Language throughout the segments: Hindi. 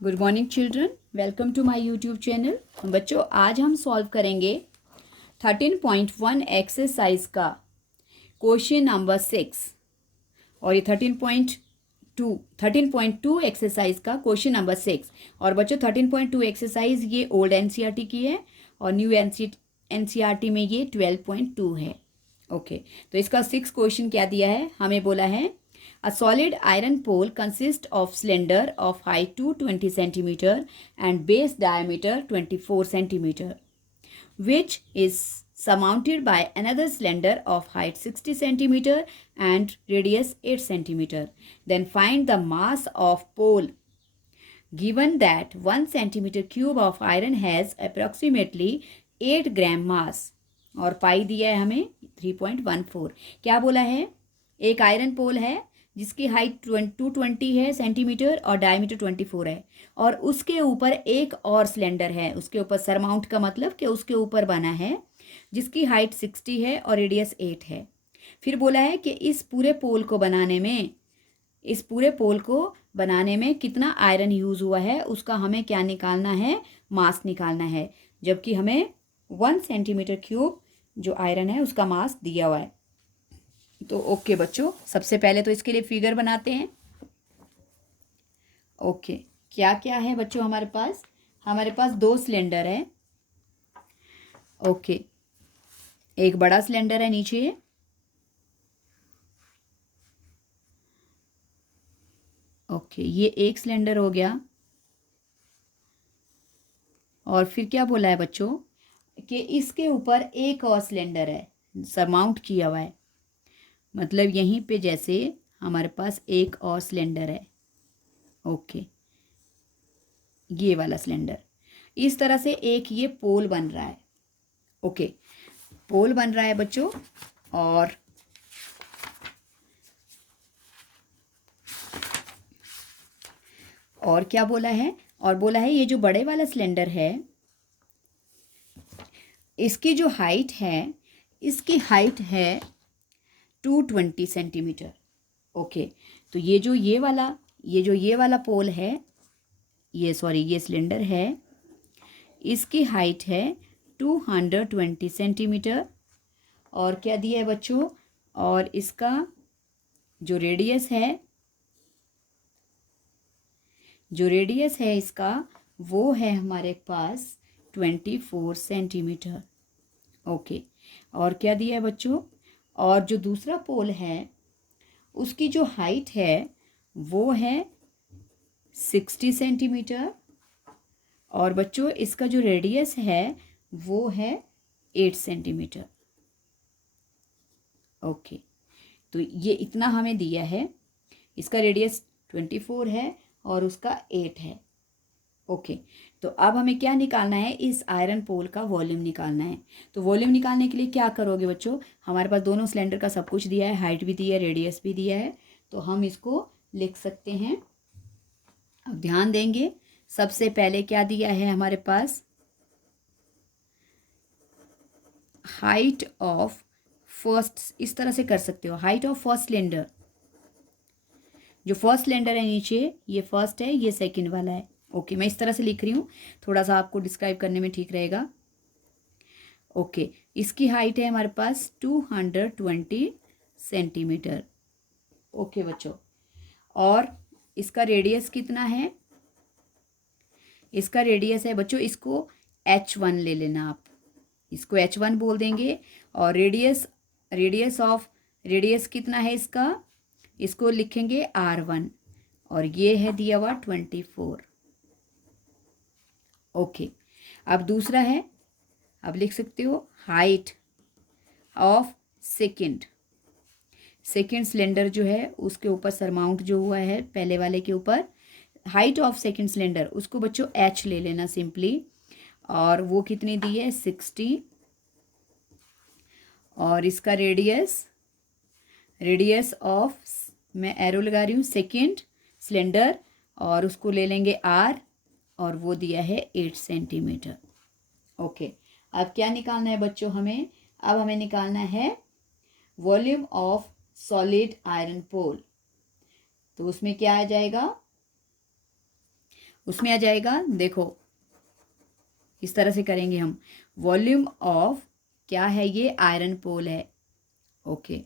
Good morning children, welcome to my YouTube channel. बच्चों, आज हम सॉल्व करेंगे 13.1 एक्सरसाइज का क्वेश्चन नंबर 6 और ये 13.2 एक्सरसाइज का क्वेश्चन नंबर 6। और बच्चों 13.2 एक्सरसाइज ये ओल्ड एनसीईआरटी की है और न्यू एनसीईआरटी में ये 12.2 है। ओके, तो इसका 6 क्वेश्चन क्या दिया है, हमें बोला है a solid iron pole consists of cylinder of height 220 centimeter and base diameter 24 centimeter, which is surmounted by another cylinder of height 60 centimeter and radius 8 centimeter. Then find the mass of pole given that 1 centimeter cube of iron has approximately 8 gram mass. और पाई दिया है हमें 3.14। क्या बोला है, एक आयरन पोल है जिसकी हाइट 220 है सेंटीमीटर और डायमीटर 24 है, और उसके ऊपर एक और सिलेंडर है, उसके ऊपर सरमाउंट का मतलब कि उसके ऊपर बना है, जिसकी हाइट 60 है और रेडियस 8 है। फिर बोला है कि इस पूरे पोल को बनाने में कितना आयरन यूज़ हुआ है, उसका हमें क्या निकालना है, मास निकालना है। जबकि हमें 1 सेंटीमीटर क्यूब जो आयरन है उसका मास दिया हुआ है। तो ओके बच्चों, सबसे पहले तो इसके लिए फिगर बनाते हैं। ओके, क्या क्या है बच्चों हमारे पास 2 सिलेंडर है। ओके, एक बड़ा सिलेंडर है नीचे, ओके ये एक सिलेंडर हो गया। और फिर क्या बोला है बच्चों कि इसके ऊपर एक और सिलेंडर है, सरमाउंट किया हुआ है, मतलब यहीं पे जैसे हमारे पास एक और सिलेंडर है। ओके, ये वाला सिलेंडर, इस तरह से एक ये पोल बन रहा है। ओके, पोल बन रहा है बच्चों। और क्या बोला है, और बोला है ये जो बड़े वाला सिलेंडर है, इसकी जो हाइट है, इसकी हाइट है 220 सेंटीमीटर। ओके, तो ये वाला पोल है, ये सिलेंडर है, इसकी हाइट है 220 सेंटीमीटर। और क्या दिया है बच्चों, और इसका जो रेडियस है इसका, वो है हमारे पास 24 सेंटीमीटर। ओके, और क्या दिया है बच्चों, और जो दूसरा पोल है उसकी जो हाइट है वो है 60 सेंटीमीटर, और बच्चों इसका जो रेडियस है वो है 8 सेंटीमीटर। ओके, तो ये इतना हमें दिया है, इसका रेडियस 24 है और उसका 8 है। ओके, तो अब हमें क्या निकालना है, इस आयरन पोल का वॉल्यूम निकालना है। तो वॉल्यूम निकालने के लिए क्या करोगे बच्चों, हमारे पास दोनों सिलेंडर का सब कुछ दिया है, हाइट भी दी है, रेडियस भी दिया है, तो हम इसको लिख सकते हैं। अब ध्यान देंगे, सबसे पहले क्या दिया है हमारे पास, हाइट ऑफ फर्स्ट, इस तरह से कर सकते हो, हाइट ऑफ फर्स्ट सिलेंडर, जो फर्स्ट सिलेंडर है नीचे, ये फर्स्ट है, ये सेकंड वाला है। ओके, मैं इस तरह से लिख रही हूँ, थोड़ा सा आपको डिस्क्राइब करने में ठीक रहेगा। ओके, इसकी हाइट है हमारे पास 220 सेंटीमीटर। ओके बच्चों, और इसका रेडियस कितना है, इसका रेडियस है बच्चों, इसको H1 ले लेना आप, इसको H1 बोल देंगे। और रेडियस कितना है इसका, इसको लिखेंगे R1, और ये है दिया हुआ 24। ओके, अब दूसरा है, अब लिख सकते हो हाइट ऑफ सेकंड सिलेंडर जो है उसके ऊपर सरमाउंट जो हुआ है पहले वाले के ऊपर, हाइट ऑफ सेकंड सिलेंडर, उसको बच्चों H ले लेना सिंपली, और वो कितनी दी है 60, और इसका रेडियस ऑफ, मैं एरो लगा रही हूँ, सेकंड सिलेंडर, और उसको ले लेंगे R, और वो दिया है 8 सेंटीमीटर। ओके, अब क्या निकालना है बच्चों हमें, अब हमें निकालना है volume of solid iron pole. तो उसमें क्या आ जाएगा, उसमें आ जाएगा, देखो इस तरह से करेंगे हम। वॉल्यूम ऑफ, क्या है ये, आयरन पोल है। Okay,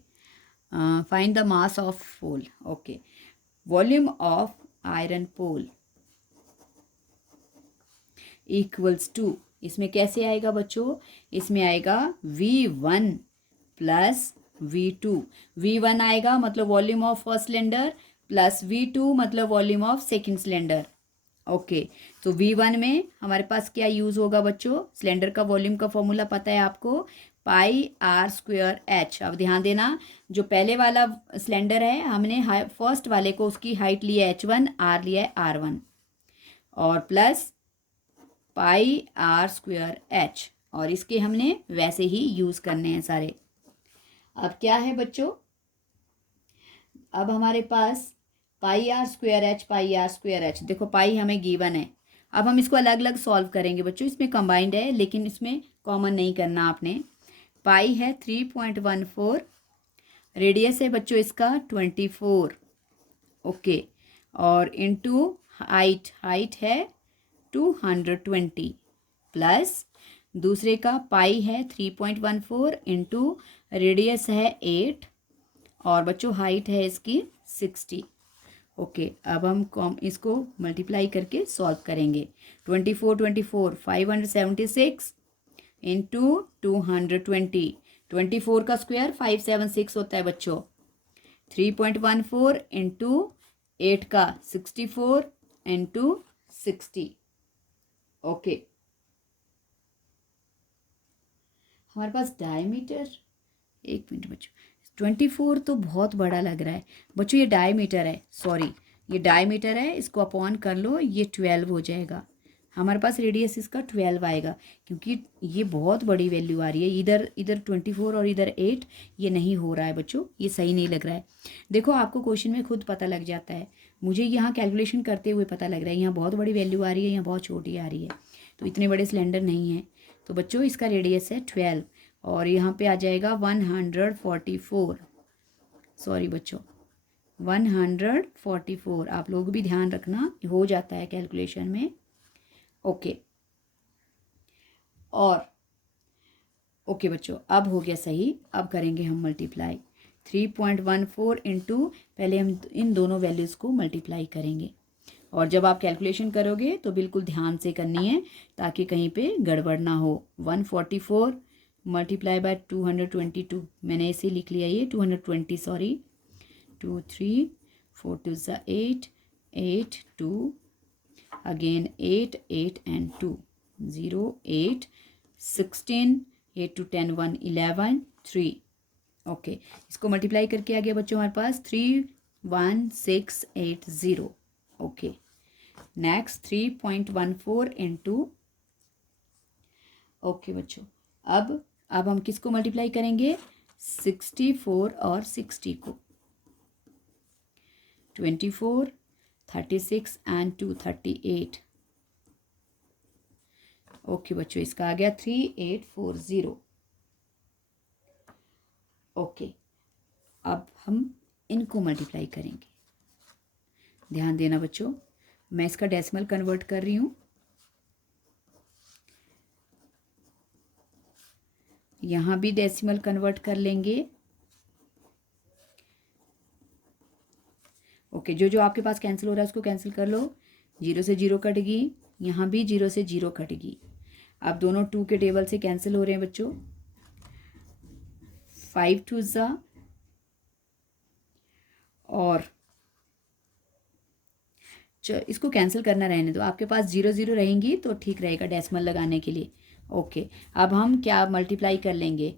find the mass of pole. Okay, volume of iron pole equals to, इसमें कैसे आएगा बच्चों, इसमें आएगा V1 प्लस V2। V1 आएगा मतलब volume of first cylinder, plus V2 मतलब volume of second cylinder. Okay, तो V1 में हमारे पास क्या यूज़ होगा बच्चों, सिलेंडर का वॉल्यूम का फॉर्मूला पता है आपको, पाई आर स्क्वायर एच। अब ध्यान देना, जो पहले वाला सिलेंडर है हमने फर्स्ट वाले को उसकी हाइट ली है H1, आर लिया है R1, और plus pi are square h, और इसके हमने वैसे ही यूज़ करने हैं सारे। अब क्या है बच्चों, अब हमारे पास pi are square H, pi are square H, देखो पाई हमें गिवन है। अब हम इसको अलग अलग सॉल्व करेंगे बच्चों, इसमें कंबाइंड है लेकिन इसमें कॉमन नहीं करना आपने। पाई है 3.14, रेडियस है बच्चों इसका 24। ओके, और इनटू हाइट, हाइट है 220, प्लस दूसरे का पाई है 3.14 इंटू रेडियस है 8, और बच्चों हाइट है इसकी 60। ओके, अब हम इसको मल्टीप्लाई करके सॉल्व करेंगे। 24 576 इंटू 220, 24 का स्क्वायर 576 होता है बच्चों। 3.14 इंटू 8 का 64 इंटू 60। ओके, हमारे पास डायमीटर, एक मिनट बच्चों, 24 तो बहुत बड़ा लग रहा है बच्चों, ये डायमीटर है, सॉरी ये डायमीटर है, इसको अपॉन कर लो, ये 12 हो जाएगा। हमारे पास रेडियस इसका 12 आएगा, क्योंकि ये बहुत बड़ी वैल्यू आ रही है, इधर इधर 24 और इधर 8, ये नहीं हो रहा है बच्चों, ये सही नहीं लग रहा है। देखो आपको क्वेश्चन में खुद पता लग जाता है, मुझे यहाँ कैलकुलेशन करते हुए पता लग रहा है, यहाँ बहुत बड़ी वैल्यू आ रही है, यहाँ बहुत छोटी आ रही है, तो इतने बड़े सिलेंडर नहीं है। तो बच्चों इसका रेडियस है 12, और यहाँ पे आ जाएगा 144, सॉरी बच्चों 144, आप लोग भी ध्यान रखना, हो जाता है कैलकुलेशन में। ओके, और ओके बच्चों, अब हो गया सही। अब करेंगे हम मल्टीप्लाई, 3.14 इंटू, पहले हम इन दोनों वैल्यूज़ को मल्टीप्लाई करेंगे, और जब आप कैलकुलेशन करोगे तो बिल्कुल ध्यान से करनी है ताकि कहीं पे गड़बड़ ना हो। 144 मल्टीप्लाई बाय 222, मैंने ऐसे लिख लिया, ये 220, sorry 2 3 4 2 8 8 2 again 8 8 and 2 0 8 16 8 to 10 1 11 3। Okay, इसको मल्टीप्लाई करके आ गया बच्चों हमारे पास 31680। ओके, नेक्स्ट 3.14 इंटू, ओके बच्चों, अब हम किसको मल्टीप्लाई करेंगे, 64 और 60 को, 24 36 एंड 2 38। ओके बच्चों, इसका आ गया 3840। ओके, अब हम इनको मल्टीप्लाई करेंगे, ध्यान देना बच्चों, मैं इसका डेसिमल कन्वर्ट कर रही हूँ, यहाँ भी डेसिमल कन्वर्ट कर लेंगे। ओके, जो जो आपके पास कैंसिल हो रहा है उसको कैंसिल कर लो, 0 से 0 कटेगी, यहाँ भी 0 से 0 कटेगी। अब दोनों 2 के टेबल से कैंसिल हो रहे हैं बच्चों, 5 2 ज़ा, और इसको कैंसिल करना रहने दो, आपके पास 0 0 रहेंगी तो ठीक रहेगा डेसिमल लगाने के लिए। ओके, अब हम क्या मल्टीप्लाई कर लेंगे,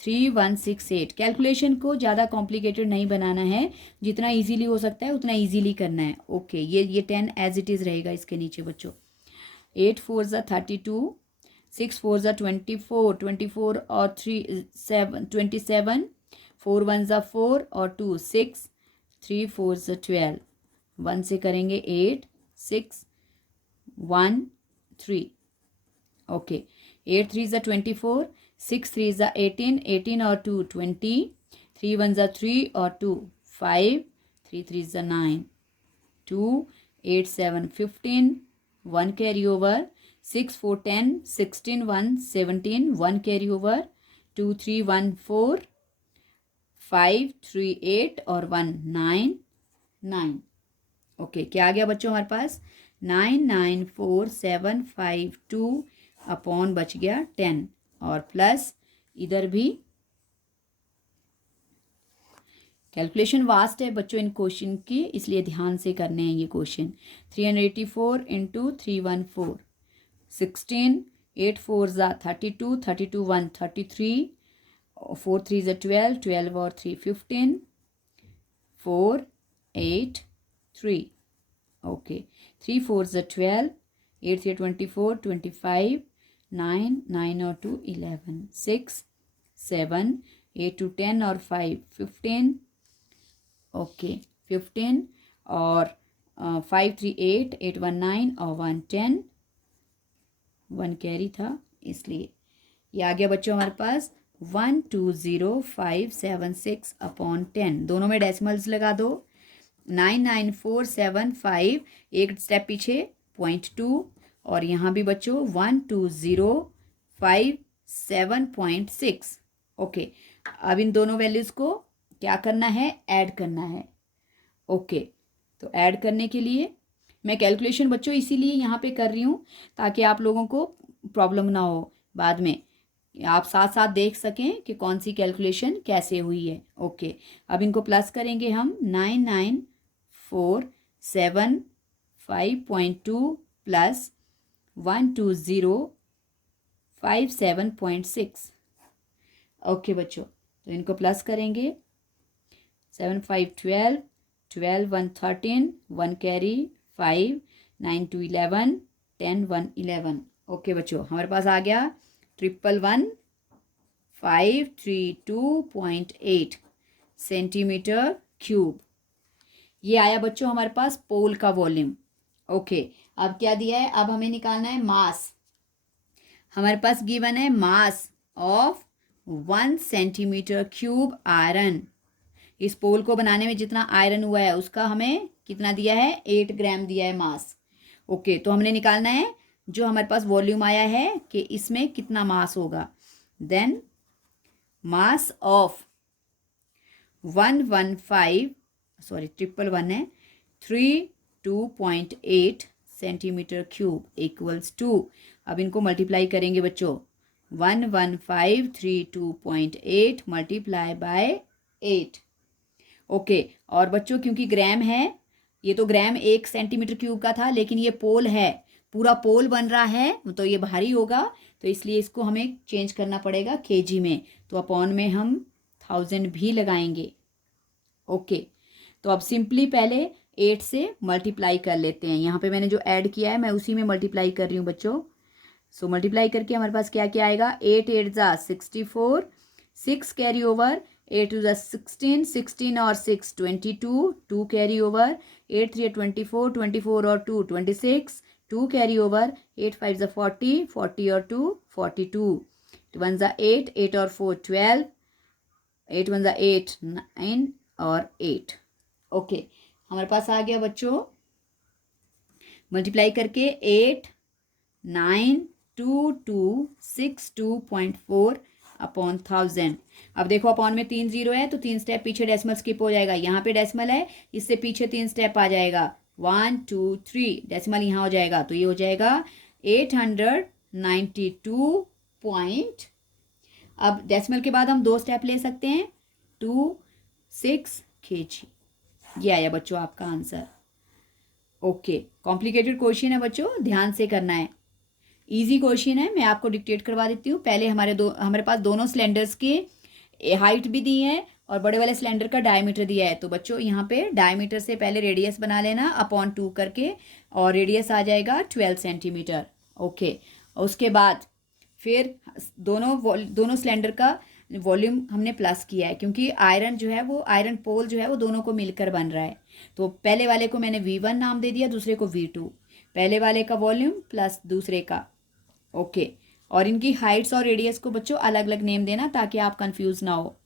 3168। कैलकुलेशन को ज़्यादा कॉम्प्लिकेटेड नहीं बनाना है, जितना इजीली हो सकता है उतना इजीली करना है। ओके, ये 10 एज इट इज़ रहेगा इसके नीचे बच्चों। 8 4 ज़ा 32, 6 4 ज़ा 24, 24 और 3 7 27, 4 1 ज़ा 4 और 2 6, 3 4 ज़ा 12, 1 से करेंगे 8 6 1 3। ओके, 8 3 ज़ा 24, 6 3 ज़ा 18, 18 और 2 20, 3 1 ज़ा 3 और 2 5, 3 3 ज़ा 9, 2 8 7 15, 1 कैरी ओवर, 6 4 10, 16 1 17, 1 कैरी ओवर, 2 3 1 4, 5 3 8 और 1 9 9। ओके, क्या आ गया बच्चों हमारे पास? 9 9 4 7 5 2 अपॉन बच गया 10 और प्लस इधर भी। कैलकुलेशन वास्ट है बच्चों इन क्वेश्चन की, इसलिए ध्यान से करने हैं ये क्वेश्चन। 384 इंटू 314, 16, 8 4 ज़ा 32, 32 1 33, 4 3 ज़ा 12, 12 और 3 15, 4 8 3। ओके, 3 4 ज़ा 12, 8 3 24, 25, 9 9 और 2 11, 6 7, 8 2 10 और 5 15। ओके, 15 और 5 3 8, 8 1 9 और 1 10, 1 कैरी था इसलिए ये आ गया बच्चों हमारे पास 120,576 अपॉन 10। दोनों में डेसिमल्स लगा दो। 99475, एक स्टेप पीछे 0.2 और यहाँ भी बच्चों 12057.6। ओके, अब इन दोनों वैल्यूज़ को क्या करना है? ऐड करना है। ओके, तो ऐड करने के लिए मैं कैलकुलेशन बच्चों इसीलिए यहाँ पे कर रही हूँ ताकि आप लोगों को प्रॉब्लम ना हो बाद में, आप साथ साथ देख सकें कि कौन सी कैलकुलेशन कैसे हुई है। ओके, अब इनको प्लस करेंगे हम। 9947.5.2 प्लस 12057.6। ओके बच्चों, तो इनको प्लस करेंगे। 7 5 12, 12 1 13, 1 कैरी 5, 9 2 11, 10 1 11। ओके बच्चों, हमारे पास आ गया 111,532.8 सेंटीमीटर क्यूब। ये आया बच्चों हमारे पास पोल का वॉल्यूम। ओके, अब क्या दिया है? अब हमें निकालना है मास। हमारे पास गिवन है mass of 1 centimetre cube iron. इस पोल को बनाने में जितना आयरन हुआ है उसका हमें कितना दिया है? 8 ग्राम दिया है मास। ओके, तो हमने निकालना है जो हमारे पास वॉल्यूम आया है कि इसमें कितना मास होगा। देन मास ऑफ 111 है 32.8 सेंटीमीटर क्यूब इक्वल्स टू, अब इनको मल्टीप्लाई करेंगे बच्चों। 11532.8 मल्टीप्लाई बाय 8। ओके, और बच्चों क्योंकि ग्राम है, ये तो ग्राम 1 सेंटीमीटर क्यूब का था, लेकिन ये पोल है, पूरा पोल बन रहा है तो ये भारी होगा, तो इसलिए इसको हमें चेंज करना पड़ेगा केजी में। तो अपॉन में हम 1000 भी लगाएंगे। ओके, तो अब सिंपली पहले 8 से मल्टीप्लाई कर लेते हैं। यहाँ पे मैंने जो ऐड किया है मैं उसी में मल्टीप्लाई कर रही हूँ बच्चों। सो मल्टीप्लाई करके हमारे पास क्या क्या आएगा? 8 8 ज़ा 64, 6 कैरी ओवर, 8 2 ज़ा 16, 16 और 6 22, 2 कैरी ओवर, 8 3 24, 24 और 2 26, 2 कैरी ओवर, 8 5 ज़ा 40, 40 और 2 42, 1 ज़ा 8, 8 और 4 12, 8 1 ज़ा 8 9 और 8। ओके, हमारे पास आ गया बच्चों मल्टीप्लाई करके 8 9 2 2 6 2.4 अपॉन 1000। अब देखो अपॉन में 3 0 है तो 3 स्टेप पीछे डेसिमल स्किप हो जाएगा। यहाँ पे डेसिमल है, इससे पीछे 3 स्टेप आ जाएगा। 1 2 3 डेसिमल यहाँ हो जाएगा, तो ये हो जाएगा 892 पॉइंट। अब डेसिमल के बाद हम 2 स्टेप ले सकते हैं, 26 kg। ये आया बच्चों आपका आंसर। ओके, कॉम्प्लिकेटेड क्वेश्चन है बच्चों, ध्यान से करना है। इजी क्वेश्चन है, मैं आपको डिक्टेट करवा देती हूँ। पहले हमारे पास दोनों सिलेंडर्स की हाइट भी दी है और बड़े वाले सिलेंडर का डायमीटर दिया है। तो बच्चों यहाँ पे डायमीटर से पहले रेडियस बना लेना अपॉन 2 करके, और रेडियस आ जाएगा 12 सेंटीमीटर। ओके, उसके बाद फिर दोनों सिलेंडर का वॉल्यूम हमने प्लस किया है, क्योंकि आयरन जो है वो आयरन पोल जो है वो दोनों को मिलकर बन रहा है। तो पहले वाले को मैंने V1 नाम दे दिया, दूसरे को V2। पहले वाले का वॉल्यूम प्लस दूसरे का। ओके, और इनकी हाइट्स और रेडियस को बच्चों अलग अलग नेम देना ताकि आप कंफ्यूज ना हो।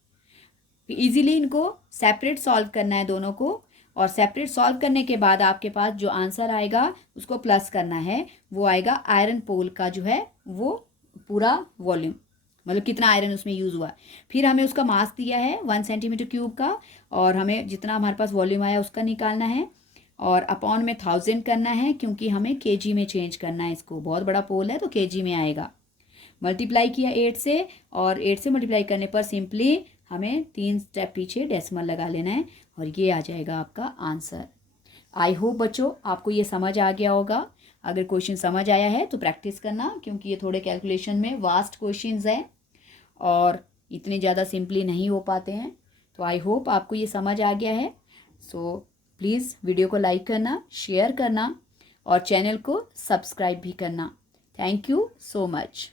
इजीली इनको सेपरेट सॉल्व करना है दोनों को, और सेपरेट सॉल्व करने के बाद आपके पास जो आंसर आएगा उसको प्लस करना है, वो आएगा आयरन पोल का जो है वो पूरा वॉल्यूम, मतलब कितना आयरन उसमें यूज़ हुआ। फिर हमें उसका मास दिया है 1 सेंटीमीटर क्यूब का, और हमें जितना हमारे पास वॉल्यूम आया उसका निकालना है, और अपॉन में 1000 करना है क्योंकि हमें केजी में चेंज करना है इसको, बहुत बड़ा पोल है तो केजी में आएगा। मल्टीप्लाई किया 8 से, और 8 से मल्टीप्लाई करने पर सिंपली हमें 3 स्टेप पीछे डेसिमल लगा लेना है और ये आ जाएगा आपका आंसर। आई होप बच्चों आपको ये समझ आ गया होगा। अगर क्वेश्चन समझ आया है तो प्रैक्टिस करना, क्योंकि ये थोड़े कैलकुलेशन में वास्ट क्वेश्चंस हैं और इतने ज़्यादा सिंपली नहीं हो पाते हैं। तो आई होप आपको ये समझ आ गया है। सो प्लीज़ वीडियो को लाइक करना, शेयर करना और चैनल को सब्सक्राइब भी करना। Thank you so much.